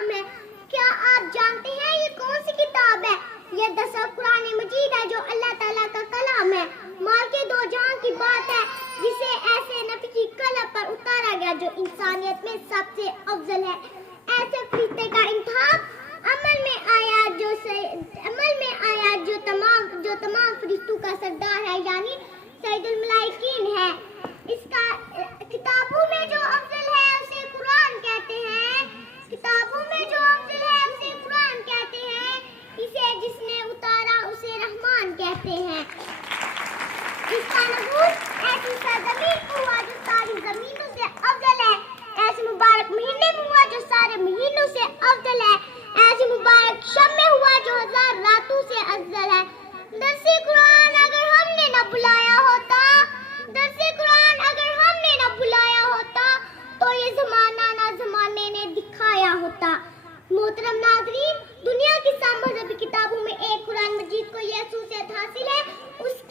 ہے۔ کیا آپ جانتے ہیں یہ کون سی کتاب ہے؟ یہ دسا قرآن مجید ہے جو اللہ تعالیٰ کا کلام ہے۔ مال کے دو جہاں کی بات ہے جسے ایسے نبی کی قلم پر اتارا گیا جو انسانیت میں سب سے افضل ہے۔ ایسے فرشتے کا انتخاب عمل میں آیا جو تمام فرشتوں کا سردار ہے یعنی سید الملائکین ہے۔ اس کا کتابوں میں جو افضل ہے اسے قرآن کہتے ہیں۔ کتابوں میں جو افضل ہے اسے قرآن کہتے ہیں۔ اسے جس نے اتارا اسے رحمان کہتے ہیں۔ اس کا نزول ایسی سرزمین کو ہوا جو ساری زمینوں سے افضل ہے۔ ایسے مبارک مہینے میں ہوا جو سارے مہینوں سے افضل ہے۔ ایسی مبارک شب میں ہوا جو 1000 راتوں سے افضل ہے۔ درس قرآن اگر ہم نے نہ بلایا ہوتا تو یہ زمانہ نہ زمانے نے دکھایا ہوتا۔ محترم ناظرین، دنیا کی سب مذہبی کتابوں میں ایک قرآن مجید کو یہ خصوصیت حاصل ہے، اس